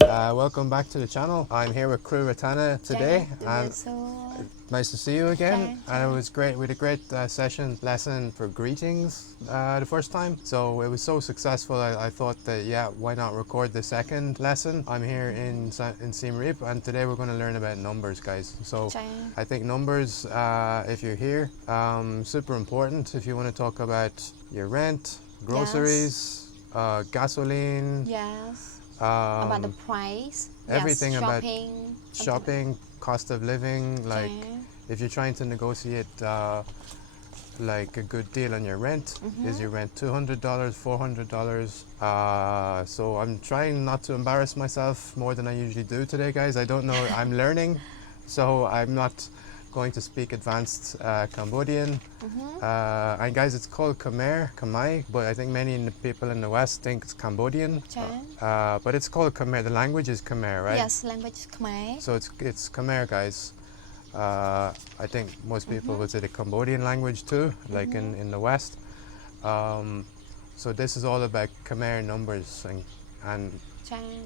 everyone. Welcome back to the channel. I'm here with Crew Ratana today, and nice to see you again. And it was great. We had a great lesson for greetings the first time. So it was so successful. I thought that why not record the second lesson? I'm here in Siem Reap, and today we're going to learn about numbers, guys. So I think numbers, if you're here, super important if you want to talk about your rent, groceries, gasoline. About the price, everything about shopping, cost of living. Like if you're trying to negotiate like a good deal on your rent, is your rent $200, $400? So I'm trying not to embarrass myself more than I usually do today, guys. I don't know. I'm learning, so I'm not going to speak advanced Cambodian. And guys, it's called Khmer, but I think many people in the West think it's Cambodian. But it's called Khmer. The language is Khmer, right? Yes, language is Khmer. So it's Khmer, guys. I think most people would say the Cambodian language too, like in the West. So this is all about Khmer numbers and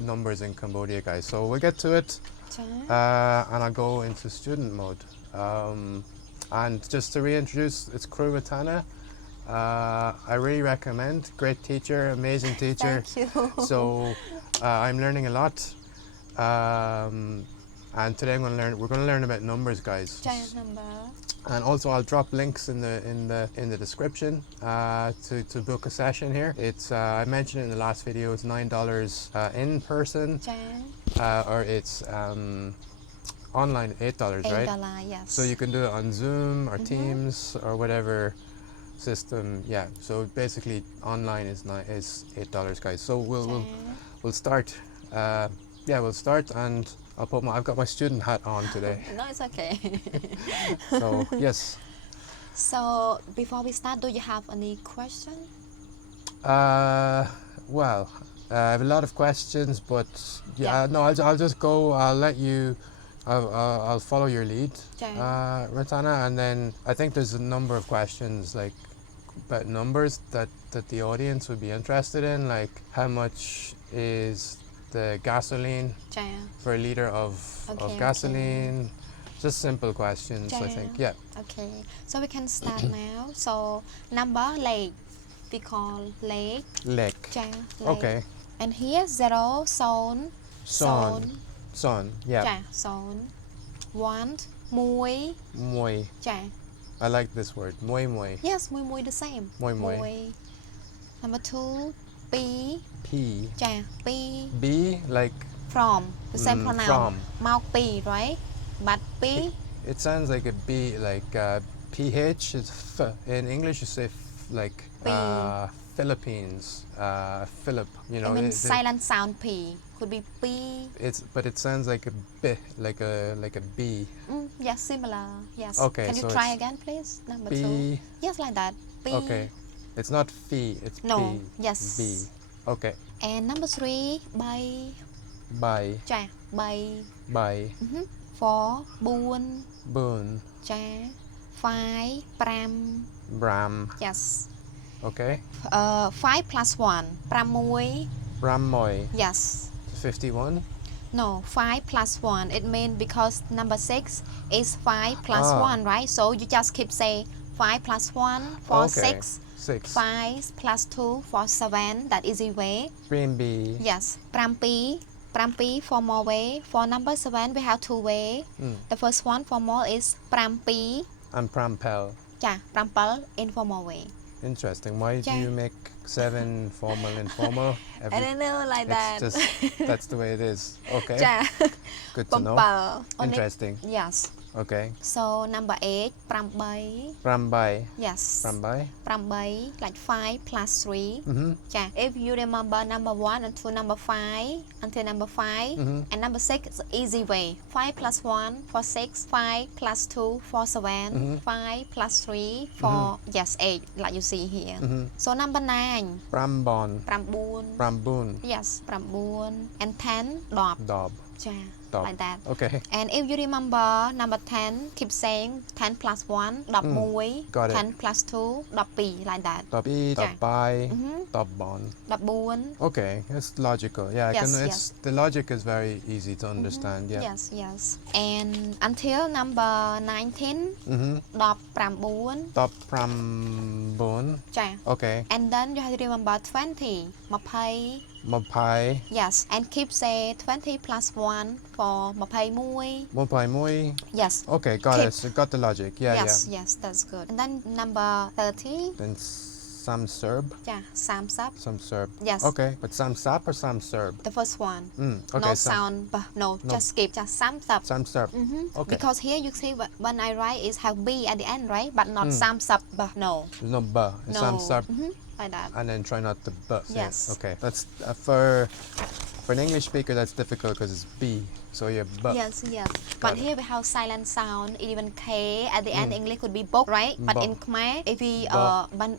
numbers in Cambodia, guys. So we'll get to it, and I'll go into student mode. And just to reintroduce, it's Crew Ratana. I really recommend. Great teacher, amazing teacher. Thank you. So I'm learning a lot. And today we're going to learn about numbers, guys. Number. And also I'll drop links in the description to book a session here. It's I mentioned it in the last video. It's $9 in person, or it's online $8, right? $8, yes. So you can do it on Zoom or Teams or whatever system. Yeah. So basically, online is $8, guys. So we'll start. We'll start, and I've got my student hat on today. No, it's okay. So yes. So before we start, do you have any question? Well, I have a lot of questions, but no, I'll just go. I'll let you. I'll follow your lead, Ratana, and then I think there's a number of questions like about numbers that the audience would be interested in, like how much is the gasoline for a liter of gasoline. Just simple questions, I think. Yeah. Okay, so we can start now. So number like we call leg. Leg. Okay. And here zero, son. Son, yeah. Son. One, muy. Muy. I like this word. Muy. Yes, muy the same. Muy. Number two, pi. P. Pi. B, like from. The same pronoun. From. Mouth pi, right? But pi. It sounds like a B, like PH is F. In English, you say like Philippines, Philip. You know. I mean silent sound P. Could be P. But it sounds like a B, like a B. Yes, similar. Yes. Okay. Can you try again, please? Number B. two. Yes, like that. B. Okay. It's not phi. It's no. P. Yes. B. Okay. And number three, bay. Bay. Bay. Four, buôn. Boon. Five, pram. Bram. Yes. Okay. 5 plus 1. Pramui. Bramoy. Yes. 51. No, 5 plus 1. It means because number 6 is 5 plus 1, right? So you just keep say 5 plus 1 for 6. 5 plus 2 for 7. That easy way. Brimby. Yes. Prampi. Prampi for more way. For number 7 we have 2 way. The first one for more is prampi. And prampel. Yeah, prampel informal way. Interesting. Why do you make 7 formal, informal? I don't know, like that. That's the way it is. Okay. Good to know. Interesting. Yes. Okay. So number 8, prambai. Prambai. Yes. Prambai. Prambai, like 5 plus 3. If you remember number 1 until number 5, and number 6 is easy way. 5 plus 1 for 6, 5 plus 2 for 7, 5 plus 3 for 8, like you see here. So number 9. Prambon. Prambun. Prambun. Yes, prambun. And 10, dob. Dob. Yeah, Top. like that. Okay. And if you remember number 10, keep saying 10 plus 1, 11, Got it. 10 plus 2, 12, like that. 12, Yeah. 13, 14. 14. Okay, it's logical. Yeah, Yes. the logic is very easy to understand. Yeah. Yes. And until number 19, 19. 19. 19. Yeah. Okay. And then you have to remember 20, 20. Mapai. Yes, and keep say 20 plus 1 for 21. Mapai. Yes. Okay, got Keep. it. So got the logic. Yeah, Yes, that's good. And then number 30. Then some Serb. Yeah, Sam Sap. Some Serb. Yes. Okay, but some Sap or some Serb? The first one. Okay, No sound, but no, just skip, just Sam Sap. Some Serb. Okay. Because here you see when I write is have B at the end, right? But not Sam Sap, but no. There's no B. It's some Serb. Like that. And then try not to B. Yes. Okay, that's for an English speaker that's difficult because it's B. So you're B. Yes. But here we have silent sound, even K at the end. English could be book, right? But in Khmer, if we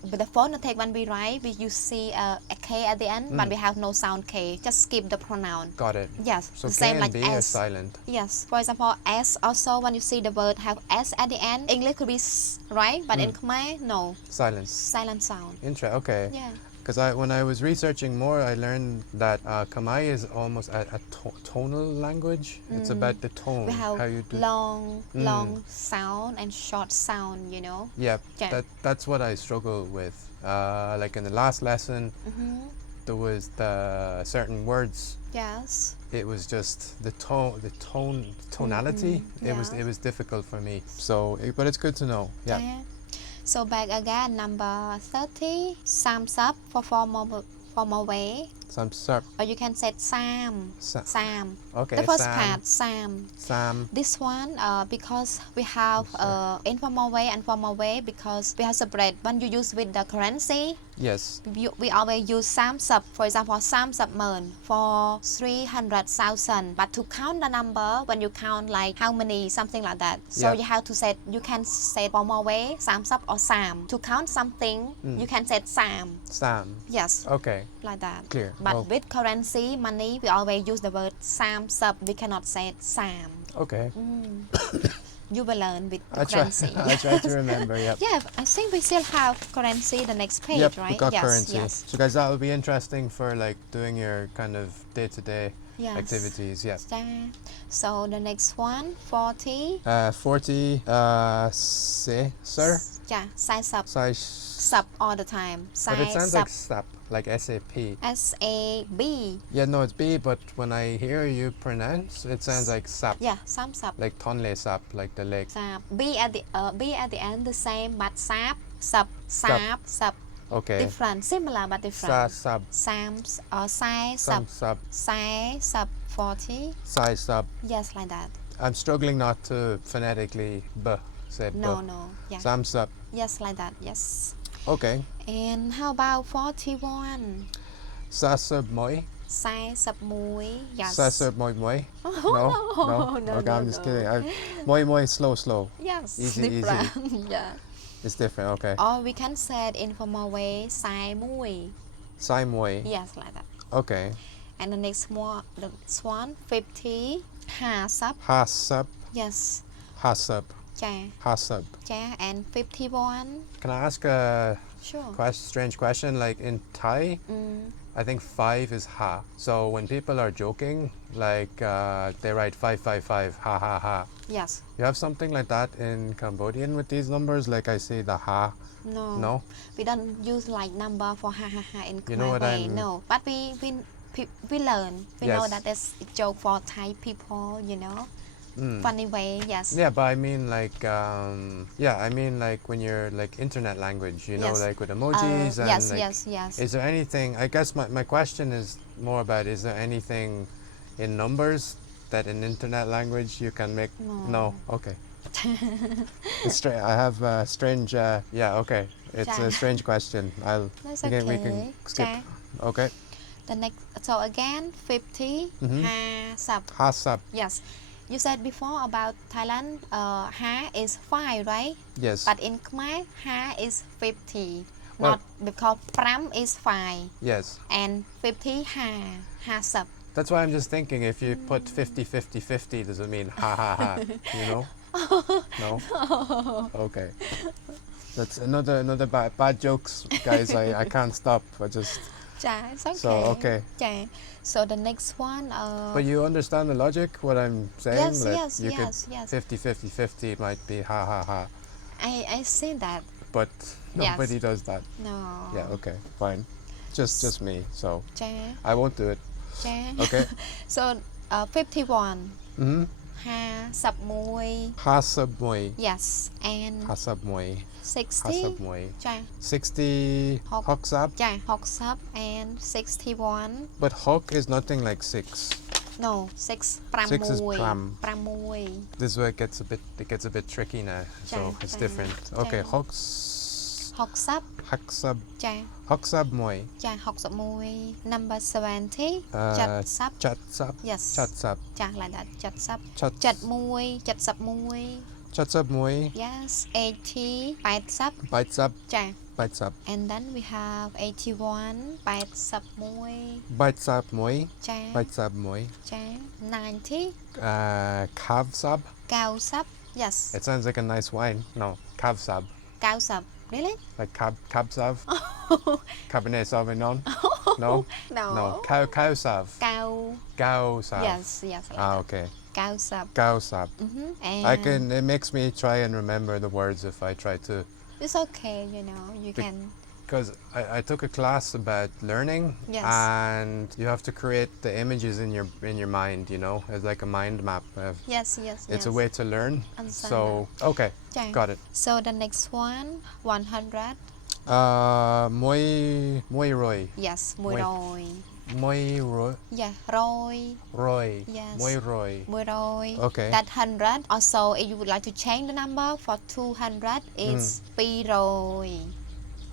with the phonetic when we write, you see a K at the end, but we have no sound K. Just skip the pronoun. Got it. Yes. So the K same and like B S. are silent. Yes. For example, S also when you see the word have S at the end, English could be S, right? But in Khmer, no. Silence. Silent sound. Okay. Yeah. Because when I was researching more, I learned that Khmer is almost a tonal language. It's about the tone. We have how you do. long sound and short sound, you know. Yeah. Yeah. That's what I struggle with. Like in the last lesson, there was the certain words. Yes. It was just the tonality. It was difficult for me. So, but it's good to know. Yeah. So back again, number 30, Sam Sap for formal way. Some Serb. Or you can say Sam. Sam. Okay. The first Sam. part, Sam. Sam. This one, because we have informal way and formal way, because we have separate. When you use with the currency, Yes. we always use Sam Sap. For example, Sam Sap Mern for 300,000. But to count the number, when you count like how many, something like that. So you have to say, you can say formal way, Sam Sap or Sam. To count something, you can say Sam. Sam. Yes. Okay. Like that. Clear. But with currency, money, we always use the word Sam Sap. We cannot say Sam. Okay. You will learn with the I currency. I try to remember. Yep. Yeah, I think we still have currency the next page, Yep, right? we got yes, currency. Yes. So guys, that will be interesting for like doing your kind of day-to-day Yes. activities. Yeah. Yeah. So the next one, 40. 40. Say, sir. Yeah, sai sub. Sai. Sub all the time. But it Sai sounds sub. like SAP, like SAP. S-A-B. Yeah, no, it's B, but when I hear you pronounce, it sounds like SAP. Yeah, some sub. Like tonle sap, like the leg. Sap. B at the end the same, but sap, sub, sap, sub. Okay. Different, similar but Sa different. sub. Sams or sai Some sub. sub. Sai sub 40. Sai sub. Yes, like that. I'm struggling not to phonetically say No. Yeah. Sam sub. Yes, like that. Yes. Okay. And how about 41? Sa sub moi. Sai sub mui. Yes. Sa sub moi moi. No, Okay, I'm just no. kidding. Moi slow. Yes. Easy. Different. Yeah. It's different. Okay. Or we can say it in formal way, sai mui. Sai moi. Yes, like that. Okay. And the next one, 50. Ha sub. Ha sub. Yes. Ha sub. Yeah. Ha sub. Yeah. And 51. Can I ask a Sure. strange question? Like in Thai, I think 5 is ha. So when people are joking, like they write 555, ha ha ha. Yes. You have something like that in Cambodian with these numbers? Like I say the ha. No. No? We don't use like number for ha ha ha in Khmer You know what way. I mean? No. But we learn. We know Yes. that it's a joke for Thai people, you know. Funny way, yes. Yeah, but I mean like, when you're like internet language, you know, Yes. like with emojis and yes, like, yes. is there anything, I guess my question is more about, is there anything in numbers that in internet language you can make? No. Okay. It's I have a strange, okay. It's a strange question. That's we okay. can skip. Okay. Okay. The next, so again, 50. Ha sub. Ha sub. Yes. You said before about Thailand, ha is 5, right? Yes. But in Khmer, ha is 50. Well- Not because pram is 5. Yes. And 50 ha sub. That's why I'm just thinking if you put 50, 50, 50, does it mean ha ha ha? You know? No? Okay. That's another bad jokes, guys. I can't stop. I just... It's okay. So, okay. So the next one. But you understand the logic, what I'm saying? Yes, Like yes, you yes, could yes. 50, 50, 50 might be ha ha ha. I see that. But nobody does that. No. Yeah, okay, fine. Just me, so I won't do it. Okay. So 51. Mm-hmm. Ha sub mui. Hasab moi. Yes, and Hasab moi. 60. Hasab moi. 60 Hok. hok sab. Hok sub and 61. But hok is nothing like 6. No, 6. 6 is pram. Pramui. This is where it gets a bit tricky now. So it's different. Okay, hoks. Hok sub. Hok sab. Hok sab moi. Hok sub mui. Number 70. Chat sub. Chat sab. Yes. Chat sab. Like that. Chat sub. Chat mui. Chat sub mui. Chat sab moi. Yes. 80. Bite sub. Bite sab. Bite sab. And then we have 81. Bite sub mui. Bite sab moi. Bite sab moi. 90. Kav sab. Cao sub. Yes. It sounds like a nice wine. No, kav sab. Cao sub. Really? Like cab sav. Cabernet Sauvignon. No. No. Cow sav. Gao sav. Yes. Ah, okay. Cao sub. Gao sab. And It makes me try and remember the words if I try to. It's okay, you can. Because I took a class about learning, Yes. and you have to create the images in your mind. It's like a mind map. Yes. It's a way to learn. Understand So okay, got it. So the next one, 100. Moi roi. Yes, moi roi. Moi roi. Yeah, roi. Roi. Yes. Moi roi. Moi roi. Okay. That 100. Also, if you would like to change the number for 200, it's pi roi.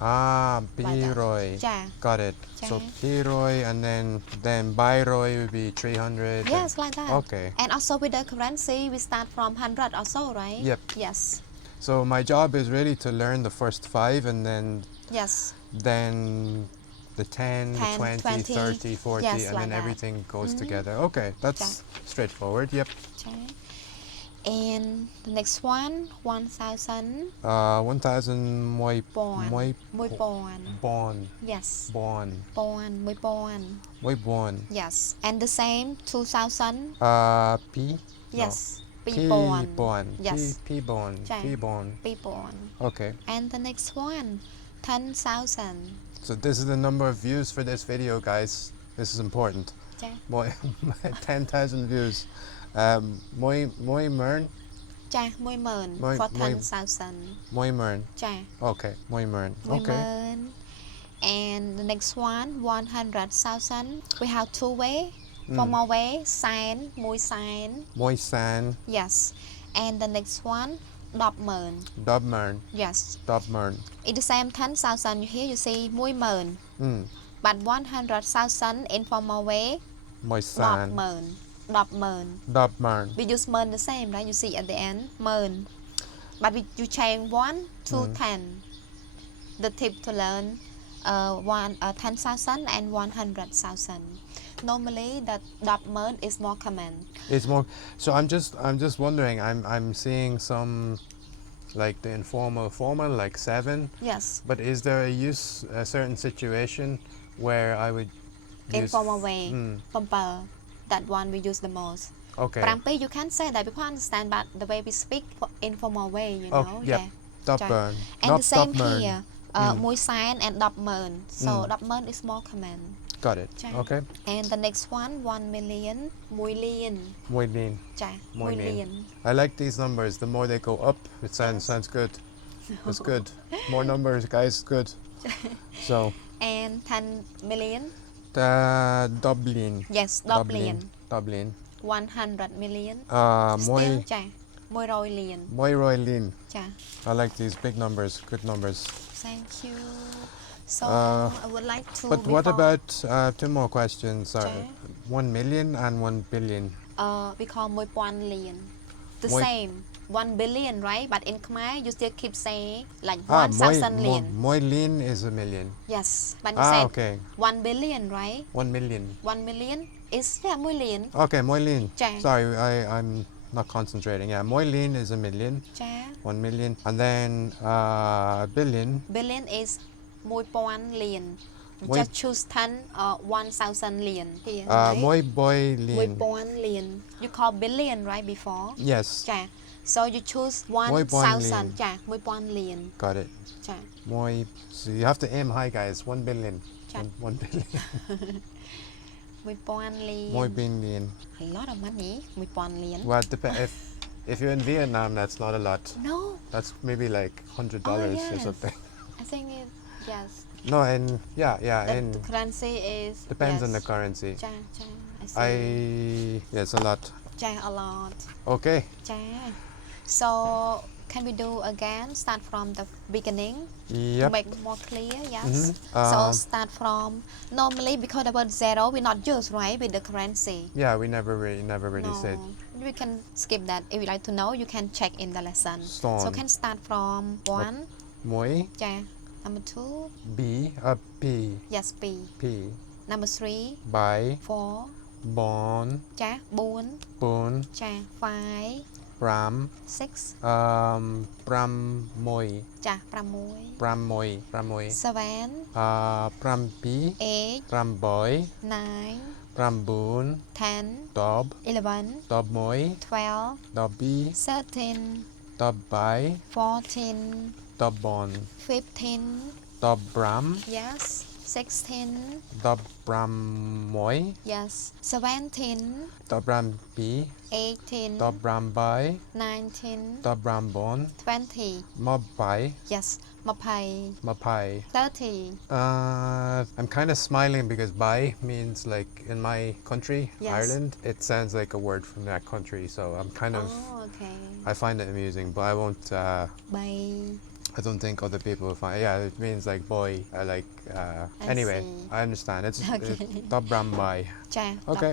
Ah, pi roi. Got it. So pi roi, and then bai roi would be 300. Yes, like that. Okay. And also with the currency, we start from 100 also, right? Yep. Yes. So my job is really to learn the first 5, and then Yes. then the 10, the 20, 20, 30, 40, yes, and like then that. everything goes together. Okay, that's straightforward. Yep. And the next one, 1,000. 1,000 moi Born. moi Moi born. born Yes. born Born. Moi born. moi born. Yes. And the same, 2,000. Pi. Yes. Pi born. born. Yes. Pi born. Pi born. Pi born. Okay. And the next one, 10,000. So this is the number of views for this video, guys. This is important. Moi 10,000 views. Moi mern. 10,000 Moi- for moi- 10,000. Moi mern. Okay. Moi mern. Okay. 10,000. And the next one, 100,000. We have 2 way. For more way, sign, moi sign. Moi san. Yes. And the next one, 10,000. Dob mern. Yes. Dob mern. In the same 10,000, here you see 10,000. But 100,000 in formal way, Moi san. 10,000. Dob mern. We use "mern" the same, right? You see at the end, "mern." But you change 1 to 10. The tip to learn 10,000 and 100,000. Normally, that 10,000 is more common. It's more. So I'm just wondering. I'm seeing some, like the informal, formal, like 7. Yes. But is there a certain situation where I would use Informal way. Pumper. That one we use the most. Okay. Prampi, you can't say that because understand, but the way we speak informal way, Oh, yep. Dob burn. And the same burn. here. Moi sign and 10,000. So 10,000 is more common. Got it. Okay. And the next one, 1 million. Moi lien. Moi lien. Moi lien. I like these numbers. The more they go up, it sounds good. It's good. More numbers, guys. Good. So. And 10 million. Dublin. Yes, Dublin. 100 million. Moi. Moi roi lien. Moi roi lien. I like these big numbers. Good numbers. Thank you. So I would like to. But what about 2 more questions? 1 million and 1 billion. We call moi pon lien. The same. 1 billion, right? But in Khmer, you still keep saying like 1,000 lien. Moi lien is a million. Yes. But you said okay. 1 billion, right? 1 million. 1 million. is Moi Lien. Okay, Moi Lien. Cha. Sorry, I'm not concentrating. Yeah, Moi Lien is a million. Cha. 1 million. And then billion. Billion is Moi Pon Lien. Moi- Just choose 10 or 1,000 Lien here, Moi right? Boy Moi Lien. Pon Lien. You call billion right before? Yes. Cha. So you choose Moi Pon 1,000. Lien. Cha. Moi Pon Lien. Got it. Cha. Moi. So you have to aim high, guys. 1 billion. Cha. 1 billion. Moi Pon Lien. Moi billion. A lot of money. Moi Pon Lien. Well, if you're in Vietnam, that's not a lot. No. That's maybe like $100 or yes. something. I think it, yes. No, and yeah, The and currency is depends yes. on the currency. Cha, cha. I see. Yeah, it's a lot. Cha, a lot. Okay. Cha. So can we do again? Start from the beginning to Yep. make more clear. Yes. Mhm. So start from normally because the word zero we not use right with the currency. Yeah, we never really said. We can skip that. If you like to know, you can check in the lesson. Stone. So can start from one. Moi, Cha. Number two. B, P, Yes, P. P, Number three. By, 4. Bon, Cha. 4. Bun, Cha. 5. Pram, 6. Pram Moi, ចាស់6 Pram Moi, Pram Moi, 7 Pram Pi, 8 Pram Boy, 9 Pram Bun, 10 Dob, 11 Dob Moi, 12 Dobby, 13 Dob Bai, 14 Dob Bon, 15 Dob Bram, yes 16 Dob Bram Moi, yes 17 Dob Bram Pi, 18 Dob Bram Bai, 19 Dob Bram Bon, 20 Mob Bai, yes 20 Mapai. 30 I'm kind of smiling because Bai means like in my country, Yes. Ireland, it sounds like a word from that country. So I'm kind of, oh okay I find it amusing, but I won't, bye I don't think other people will find, yeah, it means like boy, anyway, see. I understand. It's Okay. Dob Bram Bai. cha Okay.